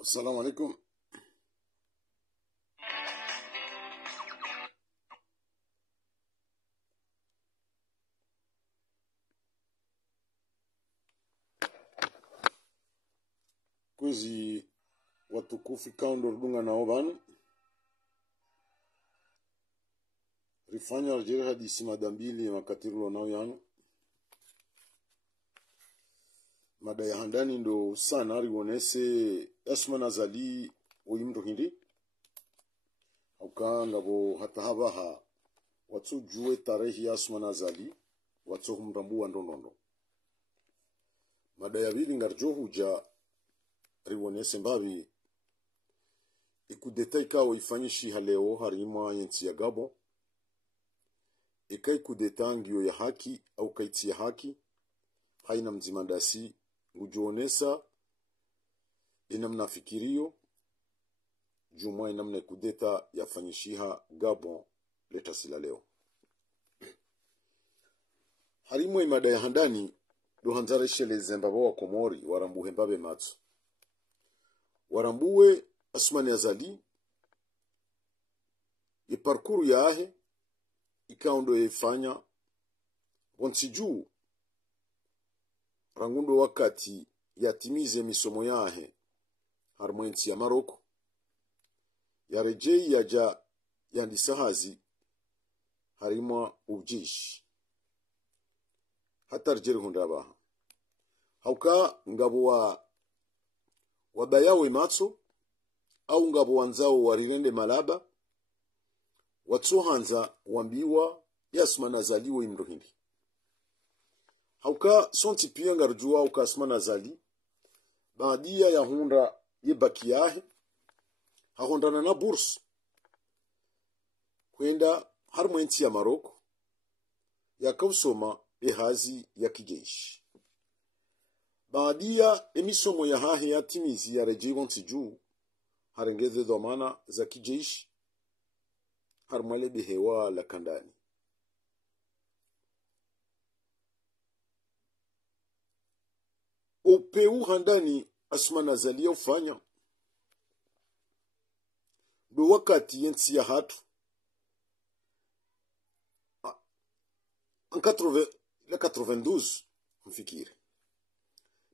السلام عليكم. Kwezi watukufi kaundo dunga na obanu rifanya rajere hadisi madambili ya makatirulo nao yanu mada ya handani ndo sana riwonese asma nazali uyimdo hindi auka ngabo hata habaha watu juwe tarehi asma nazali watu humrambu wa ndondondo mada ya vili ngarjo huja riwonese mbavi ikudeta ikawo ifanyishi haleo harima yenti ya Gabo ikai kudeta ngio ya haki au kaiti ya haki haina mzimandasi ujuonesa inamna fikirio jumwa inamna kudeta yafanyishiha Gabon leta sila leo harimo imada ya handani do hanzare shele zembabo wa Komori warambuhe mbabe matsu warambuwe Asmani Azali parkour yahe ikaundo yefanya wonsiju rangundo wakati yatimize misomo yahe harmwensi ya Maroko yarejei yaja yandisahazi harima ujish hata rjeri hundabaha hauka ngabo wabayawe matso au ngabo wanzao warirende malaba watsohanza wambiwa Asma Nazali wo imrohindi hauka sonti pia ngarjua au Asma Nazali baadia ya hunda yebaki yahe hahondana na burs kwenda harmwensi ya Maroko yakausoma ehazi ya kijeshi baadia emisomo ya hahe ya timizi ya rejewonsi juu harengeze dhamana za kijeshi harmale bihewa la kandani upeu handani Asma Nazali ufanya do wakati yensi ya hatu en 92 mfikiri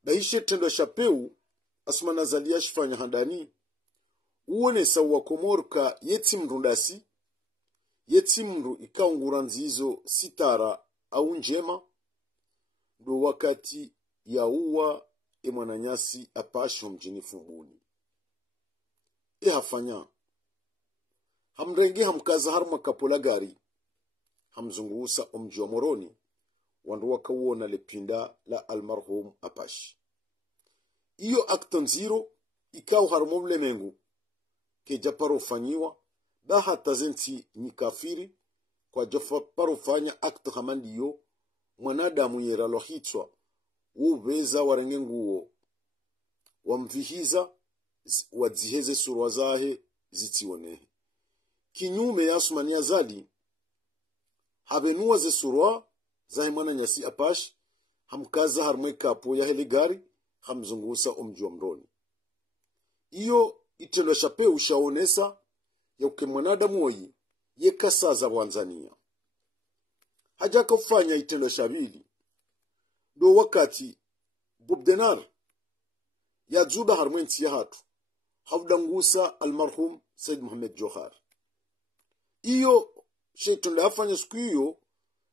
baishe tendo shapeu Asma Nazali ashfanya handani uone sawa Komorka yetimrundasi yetimru ikaungura nzizo sitara au njema do wakati ya uwa mwananyasi apasho mjini Fumbuni hafanya hamrenge hamkaza harma kapola gari hamzungusa omji wa Moroni wandu wakauona lepinda la almarhum apashi iyo acton zero ikao harmomle mengu ke japaro fanyiwa baha tazenti ni kafiri kwa jofa parofanya akto hamandiyo mwanadamu yeralohitwa ubeza warengenguo wamvihiza wadziheze surwa zahe zitionehe kinyume ya Asmani Azali habenuwa ze surwa zahe mwana nyasi apash hamkaza harmwe kapo ya heligari hamzungusa omji wa Mroni iyo itelo shape ushaonesa ya ukemwanadamu oyi yekasaza Wanzania haja kufanya itelo shabili do wakati Bubdenar ya zuba harmwensi ya hatu hafdangusa almarhum Said Mohamed Johar iyo sheiton la afanya siku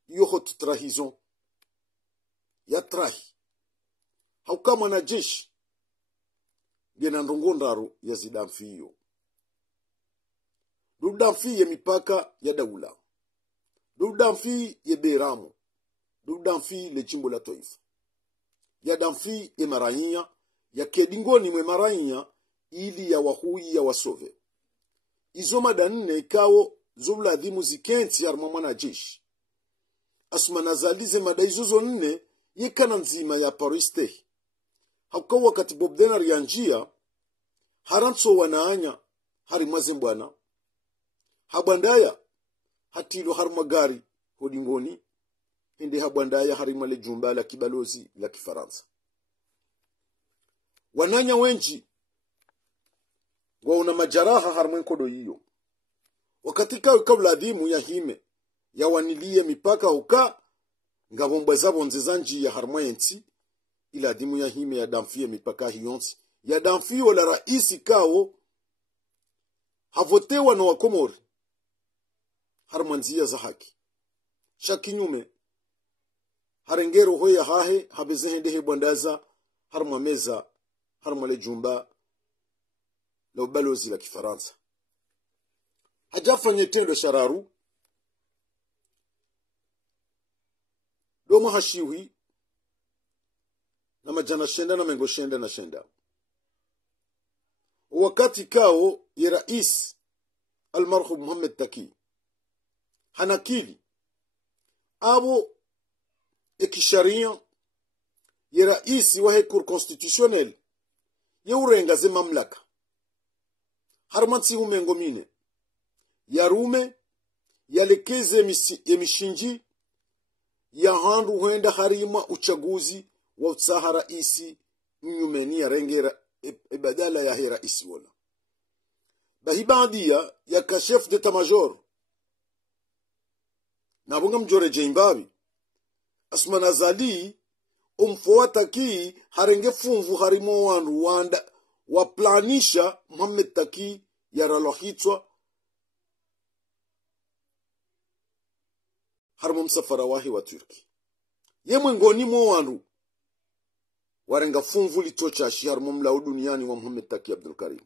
iyo hot trahison ya trahi hauka mwanajeshi gena ndongondaru ya zidamfiyo dudamfi ya mipaka ya daula dudamfi ya Beramu dudamfi le jimbo la Toifa ya damfi ya marainya ya kedingoni mwe marainya ili ya wahui ya wasove izo madanne ikawo zobla adhimu zikenti ya mwana jeshi Asma Nazali ze madaizuzo nne yekana nzima ya pariste hauka wakati Bobdenar ya njia haranso wanaanya hari mazembwana habandaya hatilo harmagari hodingoni hende habandaya harimale jumba la kibalozi la Kifaransa wananya wenji wauna majaraha harmwen kodo hiyo. Wakati kabla adhimu ya hime ya wanilie mipaka uka ngabomba zabo nzezanji ya harmwensi ila adhimu ya hime ya damfie mipaka hiyonsi ya damfio la raisi kao havotewa na wakomori harmanzia za haki shakinyume harengero hoya hahe habezehendehe bwandaza harmameza harmale jumba la ubalozi la Kifaransa hajafanye tendo shararu domo hashiwi na majana shenda na mengo shenda na shenda. Wakati kao ya rais almarhum Muhammad Taki hanakili abo ekisharia ya rais wa hekur constitutionnel ya urenga ze mamlaka harmansi humengo mine ya rume ya lekeze emishinji ya handu huenda harima uchaguzi wa utsahara isi mnyumeni ya rengera badala ya hera isi wala bahibadia ya kashef d'etat major na bunga mjore Jembabi Asman Azali umfuata ki harenge funvu harimo wa Rwanda wa planisha Muhammad Taki ya ralohitwa harmo msafara wahi wa Turki yemwe ngoni mo wandu warenga funvu litocha shihar mumla duniani wa Muhammad Taki Abdul Karim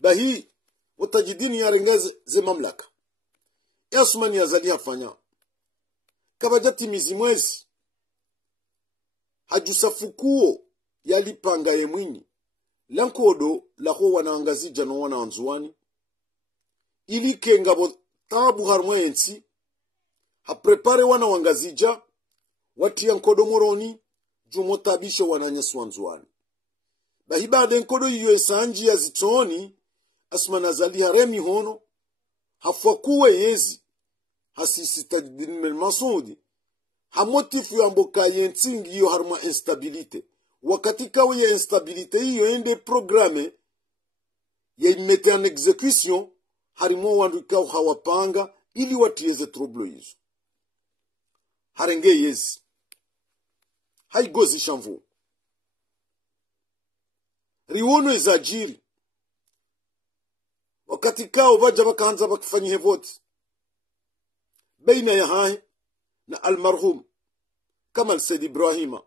bahi utajidini ya rengeze ze mamlaka Asman Azali hafanya kabajati mizimwezi hajusafukuo yalipanga yemwini lankodo laho wanaangazi jano wanaanzuani ili kengabo tabu harmwensi haprepare wanawangazija watia nkodo moroni jumotabisha wananyesu anzuani bahibade nkodo yiyo esanji ya zitoni Asman Azali haremi hono hafakuwe yezi hasisi Tajdin Masudi hamotifu ya mboka yentingi yo harma instabilite wakati kawe ya instabilite hiyo ende programe ya imete en execution harimo wandu kao hawapanga ili watieze trouble hizo harenge yezi haigozi shamvu riwono ezajiri wakati kao baja bakaanza bakifanyia vote baina ya hae na almarhum Kamal Said Ibrahima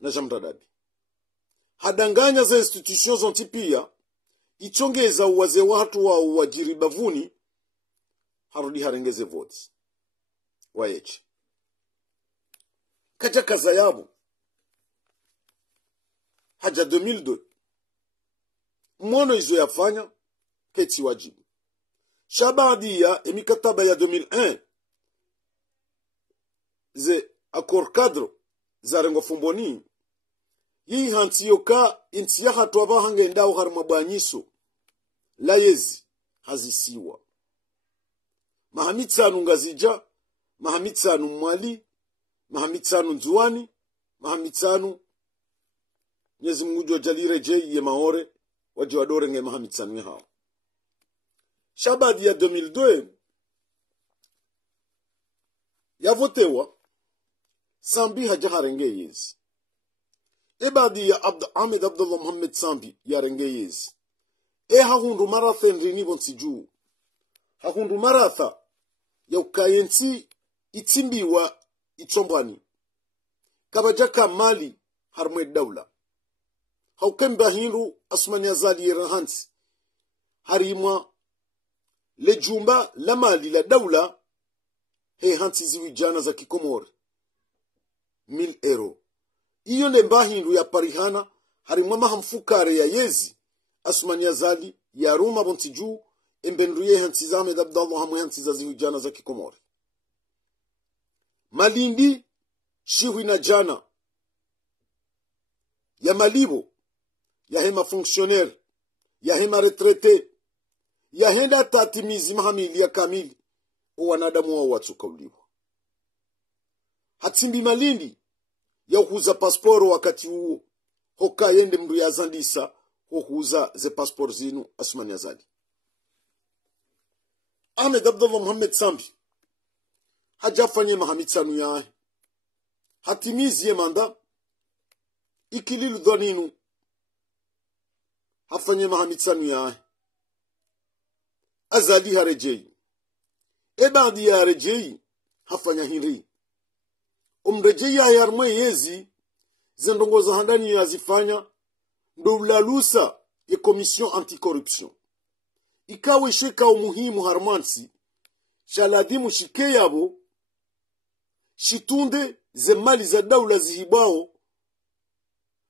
na Jamdadabi hadanganya za institutions zontipia ichongeza uwaze watu wa wajiri bavuni harudi harengeze votes waeche kaja kaza yabo haja 2002 mwono izo yafanya keti wajibu shabadia emikataba ya 2001 ze accord cadre za rengo fumboni yi hantiyoka intiya hatu abahange ndao harma banyiso la yezi hazisiwa mahamitsanu ngazija mahamitsanu mwali mahamitsanu nzuani mahamitsanu nyezi mngujo jalire je ye maore waji wadore nge mahamitsanu hao shabadi ya 2002 yavotewa Sambi hajaharenge yezi ebadi ya Ahmed Abdullah Muhammad Sambi yarenge yezi hahundu maratha ndrini bonsiju hahundu maratha ya ukayensi itimbiwa itombani kabajaka mali harmwe daula haukemba hindu Asman Azali yerahansi harima lejumba la mali la daula hansi ziwijana za Kikomori 1000 euro iyo lemba hindu ya parihana harimwa mahamfukare ya yezi Asman Azali ya Ruma bontiju embenruye hansi za Ahmed Abdallah hamwe hansi za ziwijana za Kikomori Malindi shiwi na jana ya malibo ya hema fonctionnaire ya hema retraité ya henda tatimizi mahamili ya kamili wanadamu wa watu kauliwa hatimbi Malindi ya kuuza pasporo wakati huo hoka yende mdu ya zandisa huuza ze passport zinu Asmani Azali. Ahmed Abdullah Muhammad Sambi hajafanye mahamitsanu yahe hatimizie manda ikililu dhaninu hafanye mahamitsanu yahe Azali harejei ebadi ya rejei hafanya hiri umrejei ya yarmwe yezi zendongoza handani yazifanya ndo ulalusa ya Commission Anticorruption ikawe sheka umuhimu harmansi shaladimu shike yabo shitunde ze mali za daula zihibao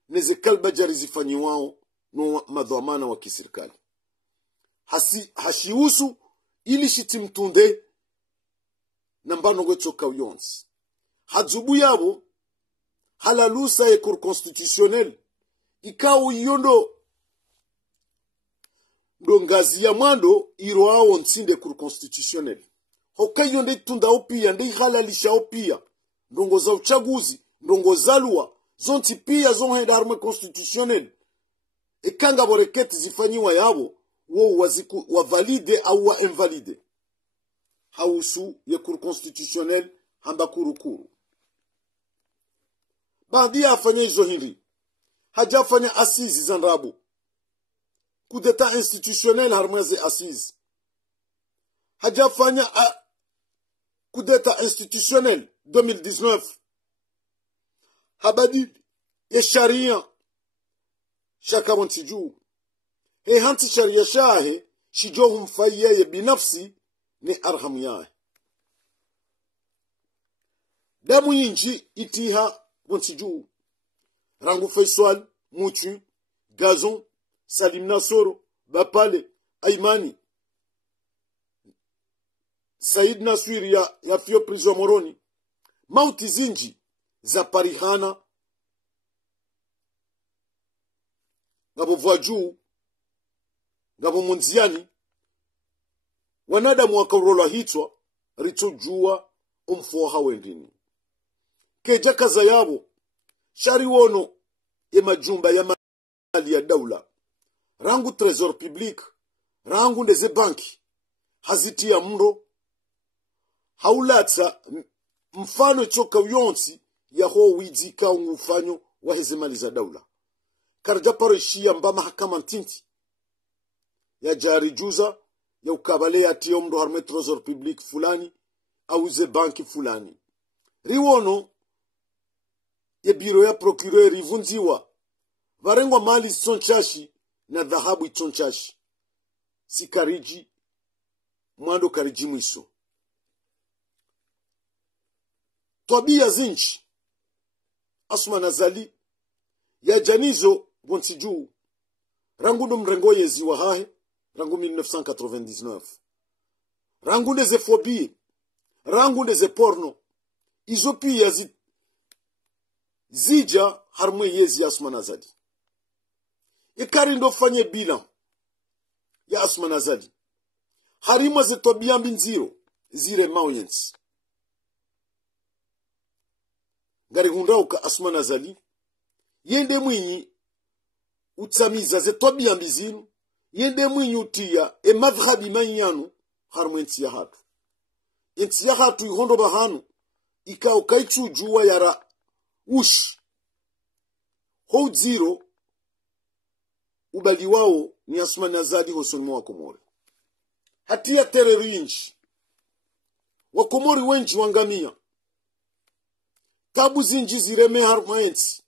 neze kalba jari zifanyiwao no madhamana wa kisirikali hashiusu ili shitimtunde nambano gochoka uyonsi hadzubu yabo halalusa ya Cour constitutionnel ikawo yondo ndo ngazi ya mwando iroao nsinde Cour constitutionnel hokayo nde tunda opia nde halalisha opia ndongo za uchaguzi ndongo za lua zonti pia zonhenda arme constitutionnel ekanga boreketi zifanyiwa yabo wo waziku wa valide au wa invalide hausu ya Cour constitutionnel hamba kurukuru bandi afanya hizo hili hajafanya asizi za nrabu coup d'état institutionnel harmaze asizi hajafanya coup d'état institutionnel 2019 habadili ya sharia shaka montiju hanti sharia shahe shijohu mfayeye binafsi ni arhamu yahe damu yinji itiha montiju Rangu Faisal, Moutu, Gazon, Salim Nassoro, Bapale, Aymani, Said Naswir ya fio prison Moroni, Mauti zinji za parihana, ngabo Vwaju, ngabo Munziani, wanadamu wakarola hitwa, ritojua umfuwa wengine. Kejaka za yabo, shari wono ya majumba ya mali ya daula rangu trésor public rangu ndeze banki haziti ya mro haulatsa mfano choka uyonsi ya ho widika ungufanyo wa heze mali za daula karja parishia mba mahakama ntinti ya jari juza ya ukabale ya tiyo mro harme trésor public fulani au ze banki fulani riwono ya biro ya procureur ivunziwa varengwa mali sonchashi na dhahabu itonchashi sikariji mwando kariji mwiso twabia zinchi Asmani Azali ya janizo bontiju rangu ndo mrengo yezi wa hahe rangu 1999 rangu ndeze phobie rangu ndeze porno izo pia zija harmwe yezi ya Asmani Azali ikari ndo fanye bilan ya Asmani Azali harima zetobia mbinziro zire maunyensi ngari hundauka Asmani Azali yende mwinyi utsamiza zetobia mbizinu yende mwinyi utia madhhabi manyanu harmwe nti ya hatu nti ya hatu ihondo bahanu ikao kaichujua yara ushi ho zero ubali wao ni Asmani Azali hosoni mwa Komori hatia tererinji wakomori wenji wangamia tabu zinji zireme harmaensi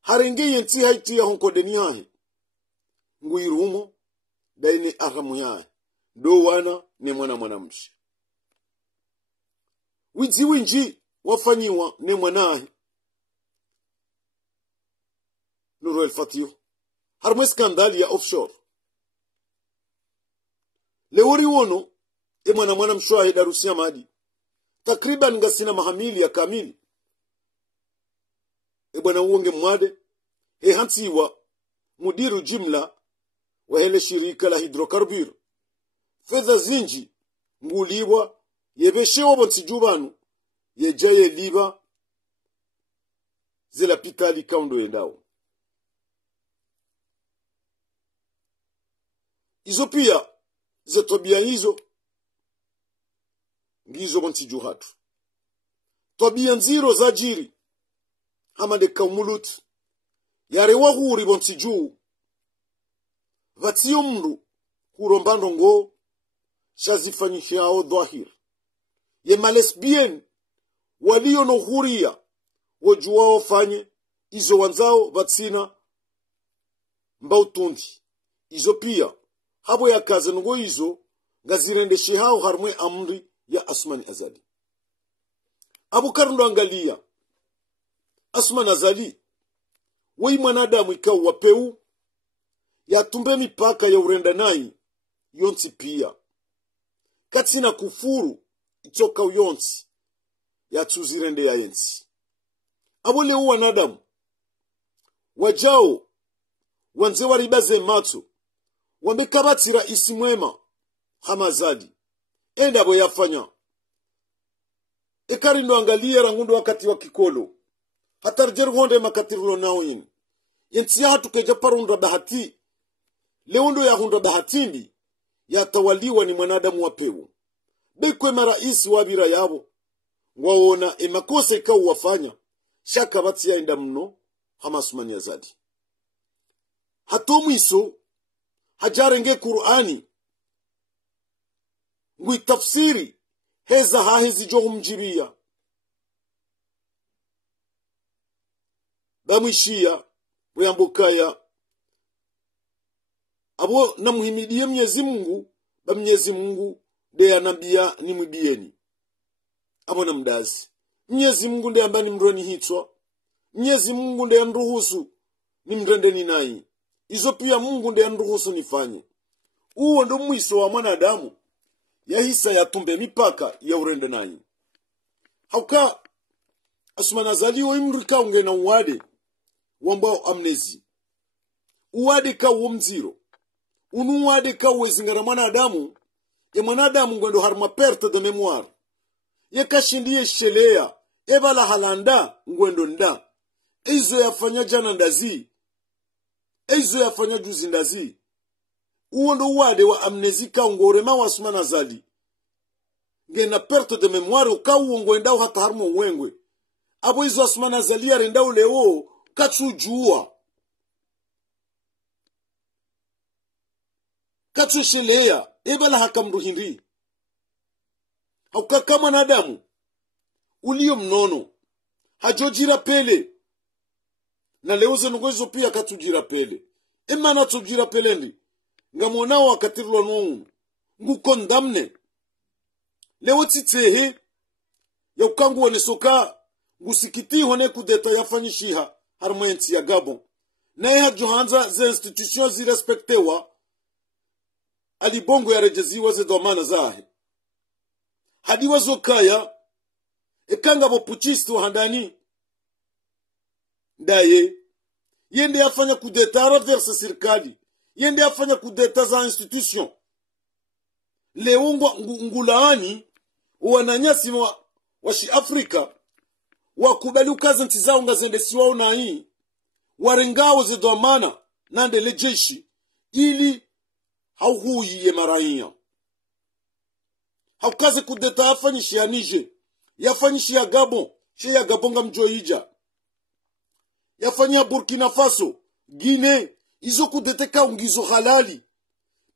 harenge yenti haiti ya honkodeni yahe nguirumo daini aramu yahe do wana ne mwana mshi wizi winji wafanyiwa ne mwanahe Nuru El Fatih harmwe skandali ya offshore leori wono mwana mshwahi darusia madi takriban ngasina mahamili ya kamili bwana uonge mwade hantiwa mudiru jimla wa hele shirika la hidrokarbur fedha zinji nguliwa yebeshewa bontijubanu yejaye liba zila pitali kaundo endao izo pia ze tabia hizo ngizo kontiju hatu tabia nziro za jiri hamade kaumulut yare wahuri bontiju vatiyo mru hurombando ngo shazifanyishao dhahir ye malesbien walio no huria wajua wafanye izo wanzao vatsina mbautundi izo pia habo ya kaze ngo izo ngazirendeshe hao harmwe amri ya Asman Azali. Abu Karndo angalia Asman Azali wei mwanadamu ikao wapeu ya tumbe mipaka ya urenda nai yonsi pia katina kufuru itoka uyonsi ya tuzirende ya yensi. Abo leo wanadamu wajao wanze waribaze mato wambekabatira isi mwema Hamazali enda abo yafanya ekari ndo angalia rangundo wakati wa kikolo hatarjer honde makatirlo nao yin yensi ya hatu keja parunda bahati leondo ya hunda bahatindi ya tawaliwa ni mwanadamu wapeu bekwe maraisi wabira yabo waona emakose ikao wafanya shaka bati ya enda mno Hamasumani Azali hatomu iso hajarenge Qur'ani ngui tafsiri heza hahezi johu mjibia bamwishia buyambukaya abo na muhimidie Mwenyezi Mungu ba Mwenyezi Mungu de anambia ni mwibieni abo na mdazi Mwenyezi Mungu ndiye ambani mroni hitwa Mwenyezi Mungu ndiye anruhusu ni mrendeni nai izo pia Mungu ndiye anruhusu nifanye uo ndo mwiso wa mwanadamu ya hisa ya tumbe mipaka ya urende nai hauka Asman Azali wa imrika unge na uwade wambao amnezi uwade ka uomziro unuwade ka uwezingara mwanadamu mwanadamu ngwendo harma perte de memoire yakashindie shelea ebala halanda ngwendo nda eizo yafanya jana ndazi eizo yafanya juzi ndazi uondo wade wa amnezika ngorema wa Asman Azali ngena perte de memoire ukawo ngwenda hata harmo wengwe abo izo Asman Azali arenda leo katujua katushelea ebala hakamruhindi haukaka mwanadamu ulio mnono hajojira pele na leo zenugwezo pia katujira pele emana tujira pele ndi ngamona wakatirlo nongu ngukondamne leo titehe ya ukangu wanesoka ngusikiti hone kudeta yafanyishiha harmenti ya Gabon na ya johanza ze institutions zirespektewa alibongo ya rejeziwa ze domana zahe hadiwa zokaya ekanga bopuchisti wa handani ndaye yende yafanya kudeta reverse sirkali yende yafanya kudeta za institution leungwa ngulaani wananyasi wa shi Afrika wakubali ukazi ntizao ngazende siwao na hii warengao zidhamana nande lejeshi ili hauhuyi ye maraia haukaze kudeta yafanyishi ya Niger yafanyishi ya Gabon she ya Gabonga mjoija yafanya Burkina Faso Guinea izo kudeteka ungizo halali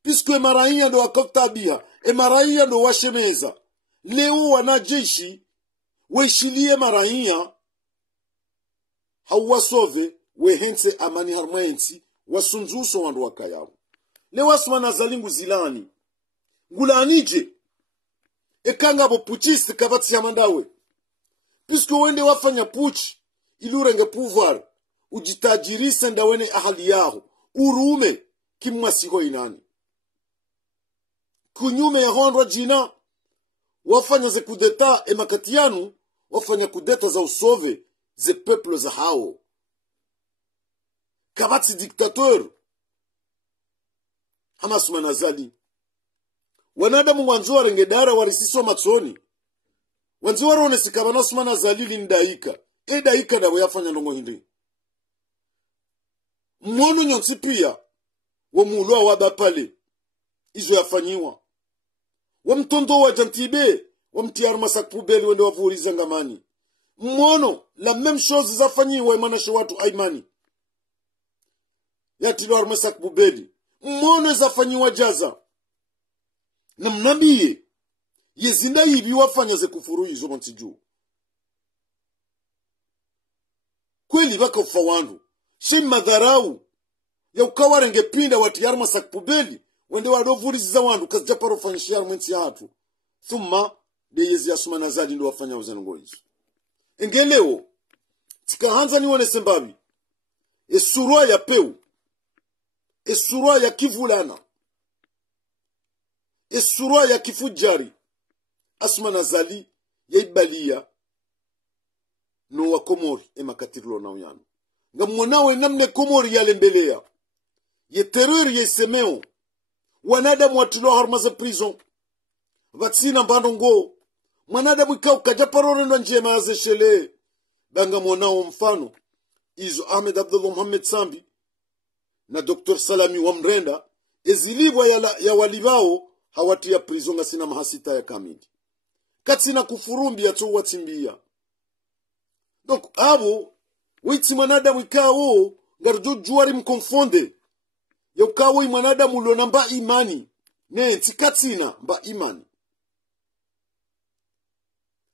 piskwe maraia ndo wakaktabia maraia ndo washemeza leo wanajeshi weishilie maraia hawasove wehense amani harmaensi wasunzuso wandu wakayao leo Asman Azali nguzilani ngulanije ekanga bo puchiste kabati ya mandawe piskwe wende wafanya puchi ilurenge pouvoir ujitajirise ndawene ahali yao urume kimwasiho inani kunyume ya hondwa jina wafanya ze kudeta emakatianu wafanya kudeta za usove ze peuple za hao kabati dictateur Hamasumani Azali wanadamu wanzo warengedara warisiso matsoni wanzo waronesikabana Asman Azali lindaika daika dawe yafanya ndongo hindi mwono nyonsi pia wa mulwa wabapale izo yafanyiwa wamtondo wa jantibe wamtiar masak pubeli wende wavuriza ngamani mmono la même chose zafanyiwa imanashe watu aimani yatilwar masak pubeli mmono zafanyiwa jaza na mnambie yezinda hivi wafanya ze kufuru hizo mantiju kweli bakafa wandu shi madharau ya ukawarenge pinda watiyar masak pubeli wende wadovuriza wandu kazija parofanyishiyar mwensi hatu thumma de yezi asumana zadi ndo wafanya uzanongo hizo engeleo tikahanza niwone sembabi esurua ya peu esurua ya kivulana esurua ya kifujari asumana zali ya ibalia no wa komori emakatirilo na uyano nga mwonawe namne komori ya lembelea ye terror ye semeo wanadamu watilo harmaza prison vatsina mbandongo mwanadamu ikao kaja parore ndo njema ya zeshele banga mwanao mfano izo Ahmed Abdullah Muhammad Sambi na Dr. Salami wa Mrenda ezilibwa ya walibao hawati ya prison nga sina mahasita ya kamili katsina kufurumbi ya tu watimbia donc abo witi mwanadamu ikao ngarjo juari mkonfonde ya ukawo mwanadamu lona mba imani ne tikatsina mba imani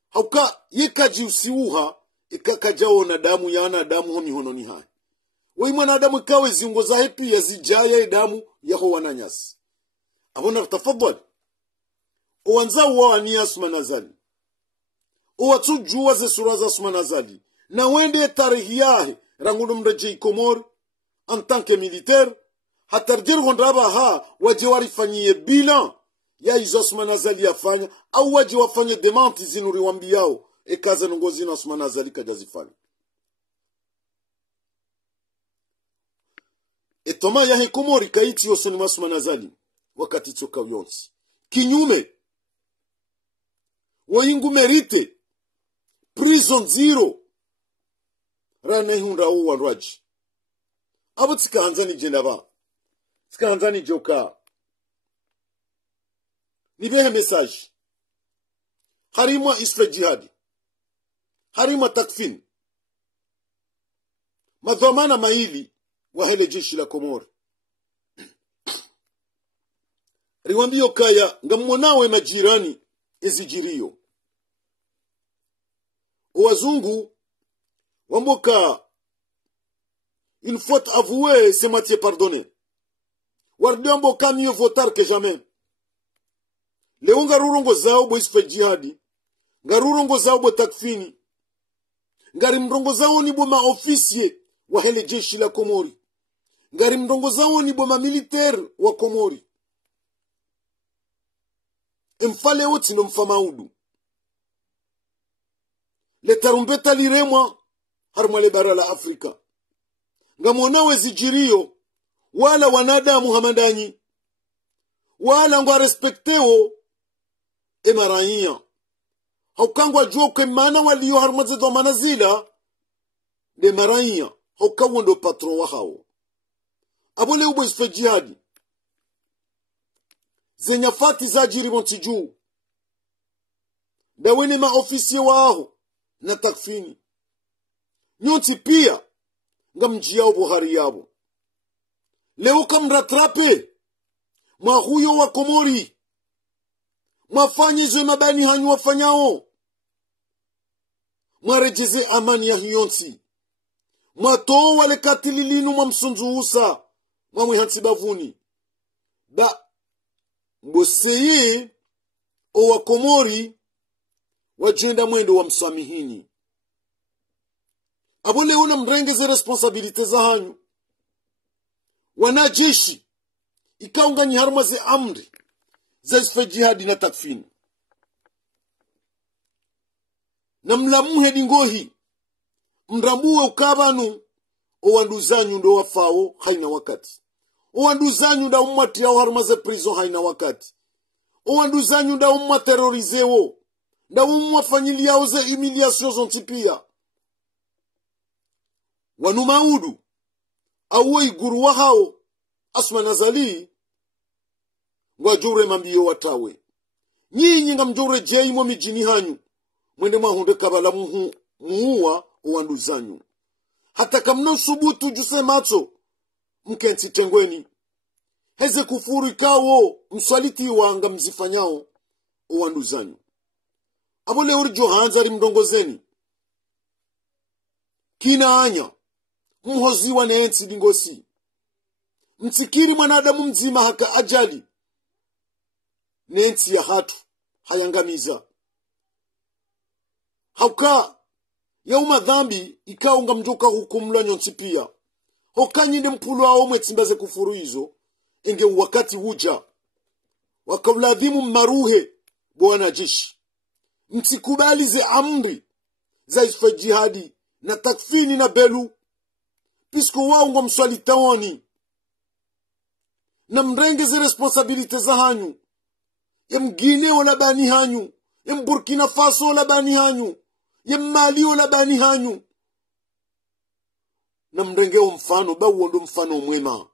hauka yekaji usiuha ikakajao na damu ya wanadamu ho mihono ni hai wei mwanadamu ikawe ziungo za hepi ya zijaya damu ya ho wananyasi abona tafadhali owanza wa ni asmanazali owatujua ze sura za asmanazali na wende tarihi yahe rangulo mreje Komor en tant que militaire hatarjir gondaba ha waje warifanyie bilan ya izo asmanazali yafanya au waje wafanye demanti zinuri wambiao ekaza nongozi na asmanazali kajazifanya etoma ya Komori kaiti yosoni masmanazali wakati toka yonsi kinyume woyingu merite prison zero rane hunda uwa rwaji abo tikahanzani jendaba tikahanzani joka nibehe message harimwa isla jihadi harima takfin madhamana maili wa hele jeshi la Komori riwambio kaya ngamwonawe majirani ezijirio wazungu wamboka une faute avouée c'est moitié pardonnée wardiambo ka mieux vaut tard que jamais leo ngarurongo zao bo isfe jihadi ngarurongo zao bo takfini ngari mrongo zao ni bo maofisier wa hele jeshi la Komori ngari mrongo zao ni bo ma militaire wa Komori mfale wote no mfamaudu le tarumbeta liremwa harma le bara la Afrika ngamonawe zijirio wala wanadamu hamandanyi wala ngwa respekteo emaraiya haukangwa joke mana waliyo harmaze do manazila de maraiya haukawo ndo patron wa hao abole ubo isfe jihadi zenyafati za jiri montiju dawene maofisiye wao na takfini nyonti pia ngamjia Buhari yabo leo kamratrape mwa huyo wa Komori mwafanyizo mabani hanyu wafanyao mwarejeze amani ya hiyonsi mwatoo wale katililinu mwamsunzuusa mwamwihansi bavuni ba mboseye o wa Komori wajenda mwendo wa msamihini abole una mrengeze responsabilite za hanyu wanajeshi ikaunganyi harmaze amri za isfe jihadi na takfini na mlamuhe dingohi mrambuwe ukabanu owanduzanyu ndo wafao haina wakati owanduzanyu da umati yao harmaze prison haina wakati owanduzanyu da umma terrorizewo da umma fanyili yao ze humiliation zontipia wanumaudu awe iguru wa hao asmanazali ngwa jure mambiye watawe nyinyi ngamjure jei mo mijini hanyu mwende mahunde kabala muua uwandu zanyu hata kamna subutu juse mato mkensi tengweni heze kufuru ikawo mswaliti wanga mzifanyao uwandu zanyu abole urjo hanzari mdongozeni kina anya mhoziwa na ensi dingosi mtikiri mwanadamu mzima haka ajali nensi ya hatu hayangamiza hauka yauma dhambi ikaunga mjoka hukumla nyonsi pia hokanyinde mpulu wao mwetimbaze kufuru hizo inge wakati huja wakauladhimu maruhe bwana jeshi mtikubali ze amri za isfa jihadi na takfini na belu pisko waungo mswali tawani na mrengeze responsabilite za hanyu mgine wala bani hanyu Burkina Faso wala bani hanyu Mali wala bani hanyu na mrengeo mfano ba uo ndo mfano mwema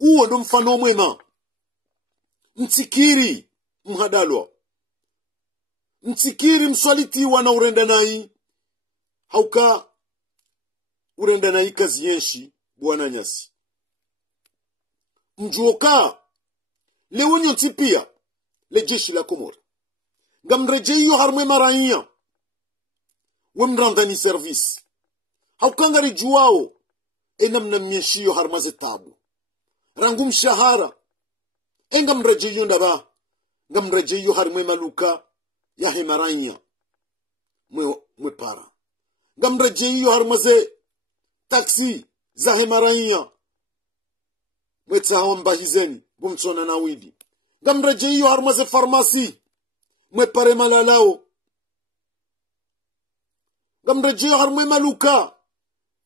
uo ndo mfano mwema mtikiri mhadalwa mtikiri mswaliti wana urenda nai hauka urenda nai kazi yenshi bwana nyasi mjuoka lewonyo tipia le jeshi la Komori ngamrejeyo harmwe maraiya wemrandani service haukangari juwao enamna mnyeshiyo harmaze tabu rangu mshahara engamrejeyo ndaba ngamrejeyo harmwe maluka ya hemaraiya mwe para ngamrejeyo harmaze taksi za hemaraiya mwetsahawa mbahizeni bumtsona na widi ngamrejeyo harmaze farmasi mwe pare malalao ngamrejeyo harmwe maluka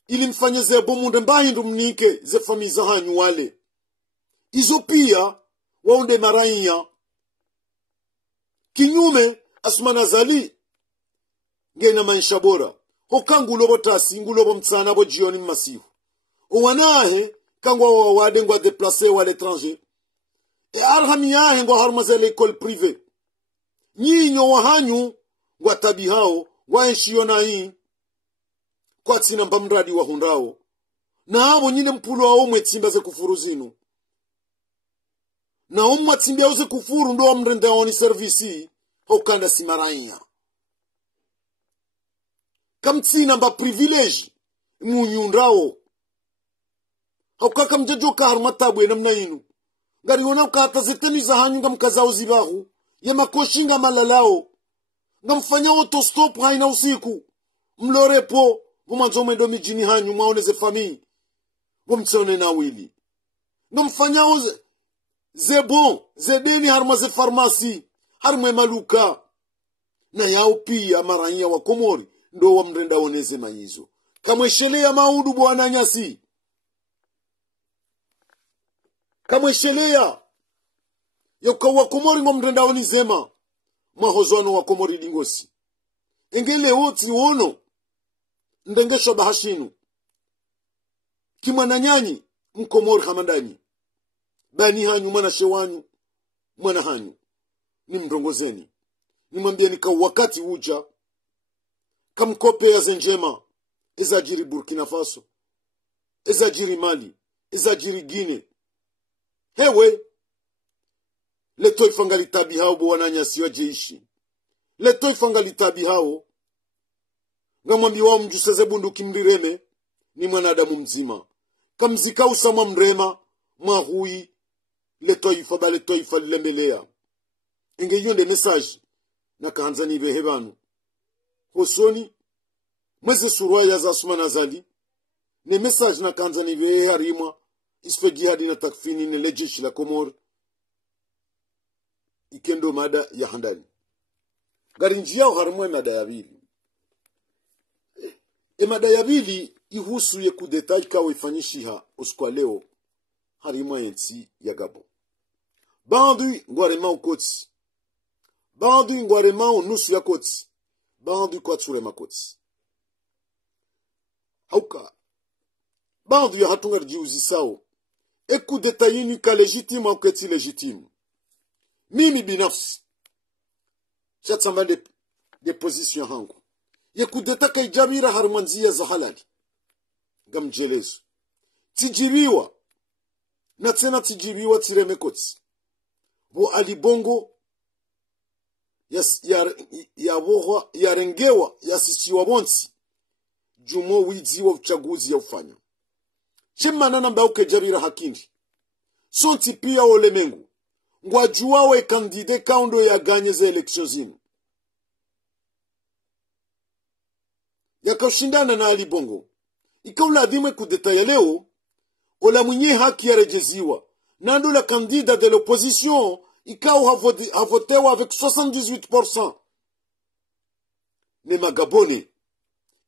ili mfanyeze bomunde mbahindu mnike ze famiza hanyu wale izo pia waunde maraiya kinyume asmana zali ngena maisha bora hokangu lobo tasi ngulobo mtsana bo jioni masifu uwanahe kangwa wawade ngwa déplacer wa l'étranger e arhamiyahe ngwa harmaze l'école privée nyinyo wahanyu ngwa tabi hao ngwa enshiyo na hii kwa tsina mbamradi wa hundao na hao nyine mpulu wao mwetimba ze kufuru zinu na umwa timbia uze kufuru ndo wa mrenda wani servisi hokanda simaraiya kamtsina mba privilege munyundao haukaka mjejoka harmatabu enamna inu ngari wana ukata zeteni za hanyu nga mkazao zibahu ya makoshinga malalao nga mfanya autostop haina usiku mlorepo vumanzo mwendo mijini hanyu maoneze famii vumtsone na wili nga mfanya oze zebon zedeni harmaze farmasi harmwe maluka na yao pia maraiya wa Komori ndo wa mrenda oneze maizo kamweshelea maudu bwana nyasi kamweshelea yoka wa Komori ngo mrenda onizema mahozwano wa Komori dingosi engele woti wono ndengesho bahashinu kimwana nyanyi mkomori hamandani bani hanyu mwana shewanyu mwana hanyu ni mndongozeni nimwambieni ka wakati uja kamkope ya zenjema ezajiri Burkina Faso ezajiri Mali ezajiri Guinea hewe leto ifangali tabi hao bwana nyasi wa jeishi leto ifangali tabi hao ngamwambi wao mjuseze bunduki mdireme ni mwanadamu mzima kamzika usama mrema mahui letoifa ba letoifa lembelea inge yonde message na kaanzani behebanu hosoni mweze surwa ya za sumana zali ne message na kaanzani behe harima isfe jihadi na takfini ne lejeshi la Komori ikendo mada ya handani gari njia harimo mada ya bili mada ya bili ihusu ye kudeta ikawa ifanyishiha uskwa leo harimo yensi ya Gabon bandi ngwarema ukoti bandi ngwarema unusu ya koti bandi kwa turema koti hauka bandi ya hatunga jiuzi sao coup d'etat yini ka legitime au keti legitime. Mimi binafsi chatsamba de position hangu ye coup d'etat ka ijabira harmanzia za halali gamjelezo tijiriwa na tena tijiriwa tiremekoti bo Ali Bongo ya rengewa ya sisiwa bonsi jumo wizi wa uchaguzi ya ufanya chimana namba uke jabira hakindi sonti pia olemengu ngwajuwawe kandide kaundo ya ganye za eleksyon zinu yakashindana na Ali Bongo ikaula adime kudeta ya leo ola mwenye haki ya rejeziwa nando la kandida de l'opposition ikao havotewa avec 78%. Ne magabone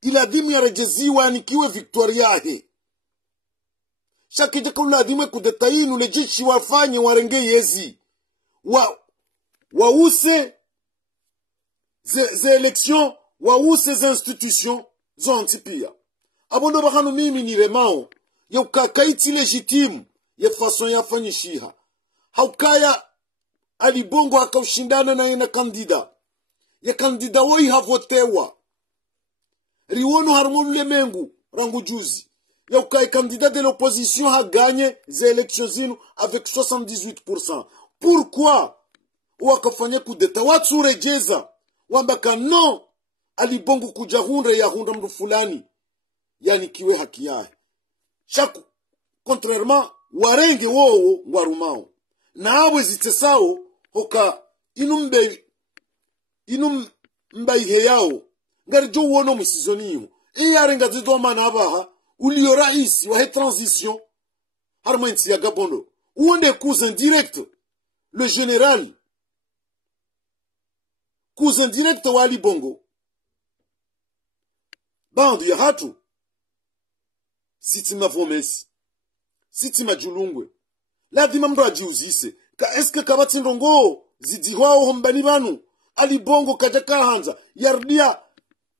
ila adimu ya rejeziwa nikiwe victoria yahe shakija kaula adime kudeta inu lejishi wafanye warenge yezi wause ze election wause ze institution zonti pia abondo bakanu mimi ni remao ya ukakaiti legitime ya fason ya fanyishiha haukaya Ali Bongo akaushindana na yena kandida ya kandida woi havotewa riwono harmonu lemengu rangu juzi ya ukaya kandida de l'opposition ha gagné ze élections zinu avec 78%. Pourquoi wakafanya kudeta watu rejeza wambaka no Ali Bongo kuja hunre ya hunda mdu fulani yani kiwe haki yae shaku contrairement warenge wowo warumao na awe zitesao hoka inum mbaihe yao ngari jo wono msizoniyo yarenga zido mana abaha ulio raisi wa he transition harmanti ya Gabondo uonde cousin direct le général cousin direct wa Ali Bongo bandu ya hatu sitima vomesi sitima julungwe ladima mdo ajiuzise ka eske kabati ndongo zidihwao hombani banu Ali Bongo kajaka hanza yardia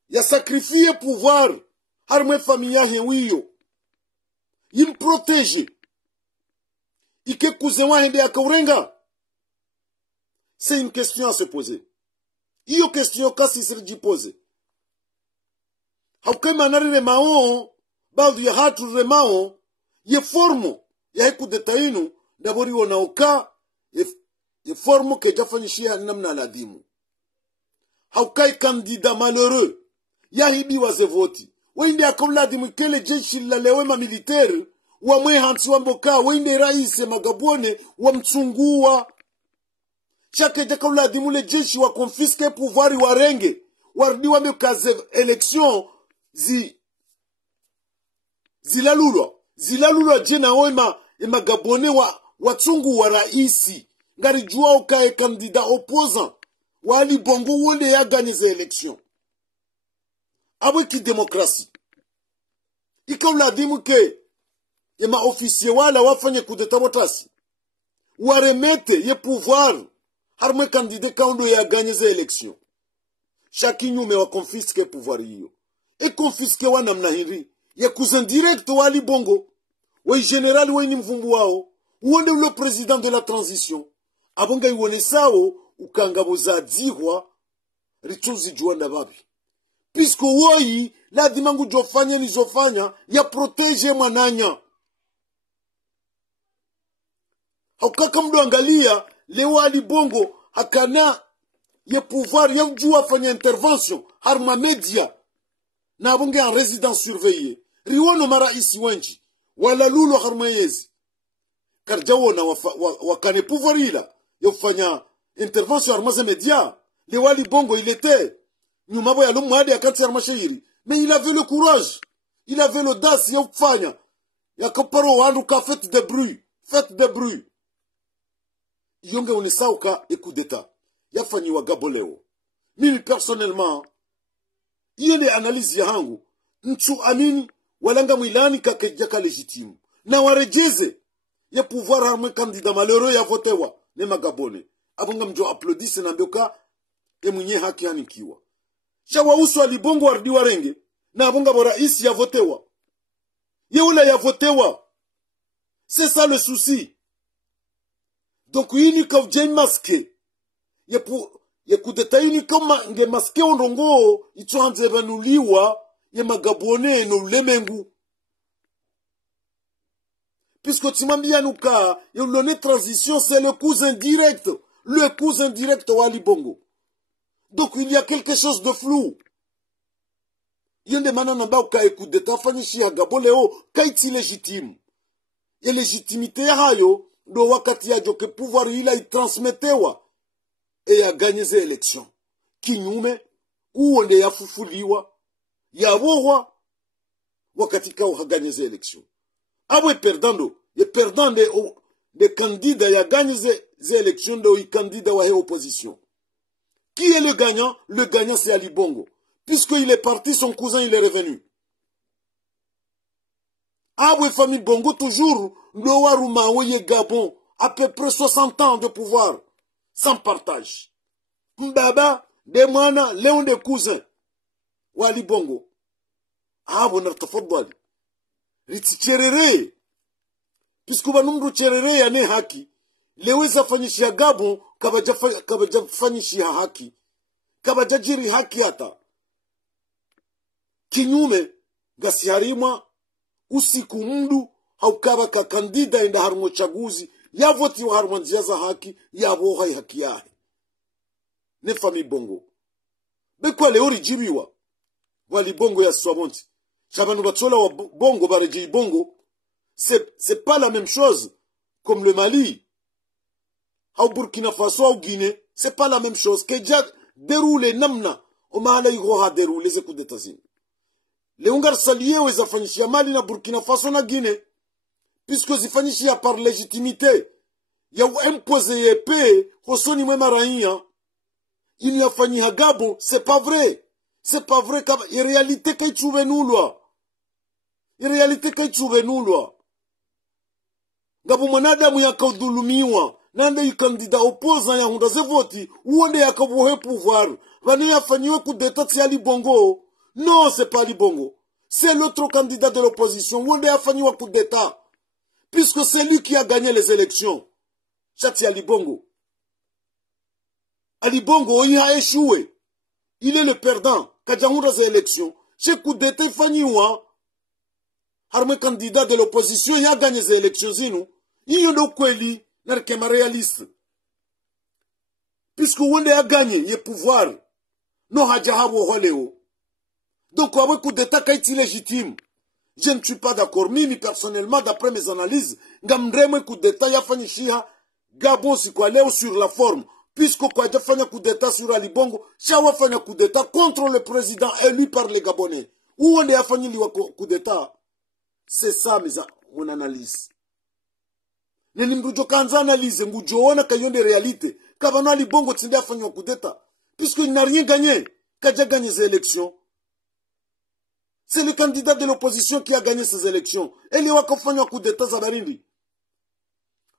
ya sacrifier pouvoir harmwe familia hewiyo yim protege ike kuzewa hende ya kaurenga. C'est une question à se poser. Iyo question kasi sirji pose haukema nari remao baldu ya hatu remao ye formo ya heku detainu dabori wanaoka ye formo ke jafanyishia namna ladimu haukai kandida malheureux ya hibi wazevoti wende akamladimu kele jeshi la lewema militaire wa mwe hansi wa mboka wende raise magabone wa mtsungua chake jakamladimu le jeshi wa confisque pouvoir wa renge wardi wa mekaze election zilalulwa jena wema magabone wa tsungu wa raisi ngari jua ukae kandida opposant wa Ali Bongo wonde ya gagné ze election abwe ki demokrasi ikaula dimu ke yema officier wala wafanye kudeta motasi waremete ye pouvoir harmwe kandida kaundo ya gagné ze election shakinyu me wa confisque pouvoir hiyo e confisque wa namna hiri ya cousin direct wa Ali Bongo wa general wa ni mvumbu wao uonde le président de la transition abonga iwone sao ukangabo za dzihwa richuzi juanda babi pisko woi lazima ngujofanya nizofanya ya protege mwananya haukaka mdo angalia leo Ali Bongo hakana ye pouvoir ya mjua fanya intervention harma media na abonge en résidence surveillée riwono mara isi wenji wala lulo harma yezi karjawo na wakane pouvoir ila ya kufanya intervention harma za media le Ali Bongo il était nyumabo ya lumwadi akati harma shahiri mais il avait le courage il avait l'audace ya kufanya ya kaparo wandu ka fête de bruit yonge unisauka eku d'etat yafanyi wa Gaboleo. Mimi personnellement yele analyse ya hangu nchu amini walanga mwilani kakejaka legitime na warejeze ya pouvoir harmwe kandida malheureux ya votewa ne magabone abonga mjo applaudisse na mboka mwenye haki anikiwa shawa uso Ali Bongo wardi warenge na abonga bora isi ya votewa ye ula ya votewa C'est ça le souci. Donc ini ka ujai masque ye kudeta ini kama nge maske onrongo itu hanze banuliwa ye magabone no ulemengu. Puisque Timambia Nuka, le transition, c'est le cousin direct. Le cousin direct au Ali Bongo. Donc il y a quelque chose de flou. Il y a des mananamba ou ka écoute d'état fanishi à Gaboleo, kaiti légitime. Et légitimité hayo, do wakati ya joke pouvoir il a transmetté wa. Et a gagné ces élections. Kinyume, ou on est ya fufuliwa, ya wowa, wakati ka ou a gagné ces élections. Ah oui, perdant, les perdants des candidats, il y a gagné ces élections de candidats à l'opposition. Qui est le gagnant? Le gagnant, c'est Ali Bongo. Puisqu'il est parti, son cousin, il est revenu. Ah oui, famille Bongo, toujours, Noaruma, oui, Gabon, à peu près 60 ans de pouvoir, sans partage. Mbaba, Demana, Léon des cousins, Wali Bongo. Ah, bon, on Riticherere. Puisque banumdu cherere ya ne haki. Leweza fanyishia Gabon kabaja fanyishia haki. Kabaja jiri haki hata. Kinyume gasiharima usiku mdu haukaba ka kandida inda harmo chaguzi ya voti wa harmo njiaza haki ya bohai haki yahe. Ne fami Bongo. Bekwa leori jiriwa. Wali Bongo ya swabonti. Chabanu Batsola wa Bongo, Bareji Bongo, c'est pas la même chose comme le Mali. Au Burkina Faso, au Guinée, c'est pas la même chose. Que déjà déroulé namna, au Mahala Igoha déroulé les coups d'état. Les Hongars s'alliés aux Afanichia Mali na Burkina Faso na Guinée. Puisque les Afanichia par légitimité, il y a imposé épée, au soni maraïa, il y a fani à Gabon, c'est pas vrai. C'est pas vrai qu'en réalité, qu'il trouve nous, là. En réalité, qu'il trouve nous, là. Gabu manada mu yakaudhulumiwa. Nande yu kandida opposant ya hunda ze voti. Uonde yakabuhe pouvoir. Vani yafanyiwe kudeta ti Ali Bongo. Non, c'est pas Ali Bongo. C'est l'autre candidat de l'opposition. Uonde yafanyiwe kudeta. Puisque c'est lui qui a gagné les élections. Chati Ali Bongo. Ali Bongo, il a échoué. Il est le perdant. Kajahunda ces élections. Chez coup d'état, il faut niwa. Harme candidat de l'opposition, il a gagné ces élections, zinu. Il y a un kweli, n'arkema réaliste. Puisque Wende a gagné, il y a pouvoir. Non, hajahabu holeo. Donc, avec coup d'état, qui est illégitime. Je ne suis pas d'accord. Mimi, personnellement, d'après mes analyses, Gamdreme coup d'état, il a fini chiha, Gabo si quoi, léo sur la forme. Puisque quoi de faire un coup d'état sur Ali Bongo, Chawa fait un coup d'état contre le président élu par les Gabonais. Où on est à faire un coup d'état? C'est ça, mon analyse. Nenimbujo kanza analyse, mbujo wana kayon de réalité. Kabano Ali Bongo tinde à faire un coup d'état. Puisqu'il n'a rien gagné. Kaja gagné ces élections. C'est le candidat de l'opposition qui a gagné ces élections. Et il y a un coup d'état Zabarindi.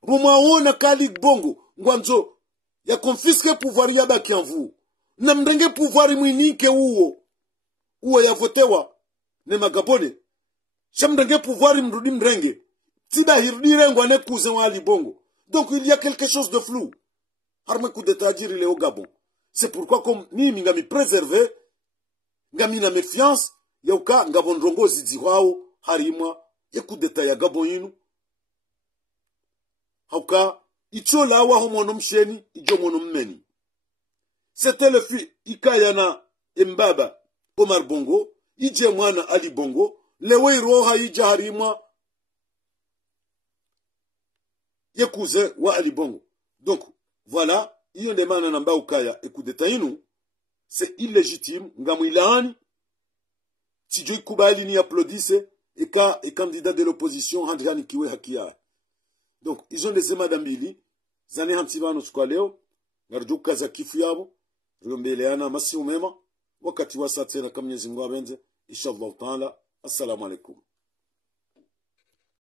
Rumaona Kali Bongo, Ngwanzo. Ya confisque pouvoir ya baki en vous. Na mrenge pouvoir mwinike uo. Uo ya votewa. Ne magabone. Shamrenge pouvoir mrudi mrenge. Tida hirdi rengwa ne cousin wa Ali Bongo. Donc il y a quelque chose de flou. Harme coup d'état dire il est au Gabon. C'est pourquoi comme ni ngami préservé, ngami na méfiance, yauka ngabon rongo zidziwao, harima, ya coup d'état ya Gabon yinu. Hauka, Ichola wa homono msheni, ijomono mmeni. C'était le fils Ikayana Mbaba Omar Bongo, ije mwana Ali Bongo, lewe roha ija harima, ye cousin wa Ali Bongo. Donc, voilà, iyo ndemana namba ukaya ekudeta inu, c'est illégitime, ngamwilani, tijo ikubali ni applaudisse, et candidat de l'opposition, Handriani Kiwe Hakia. Donc, ils ont des emadambili, zane hantivano kwa leo, ngarjuka za kifu yabo, rumbeleana masi umema, wakati wa saa tena kama Mwenyezi Mungu abenze, inshallah taala. Assalamu alaikum.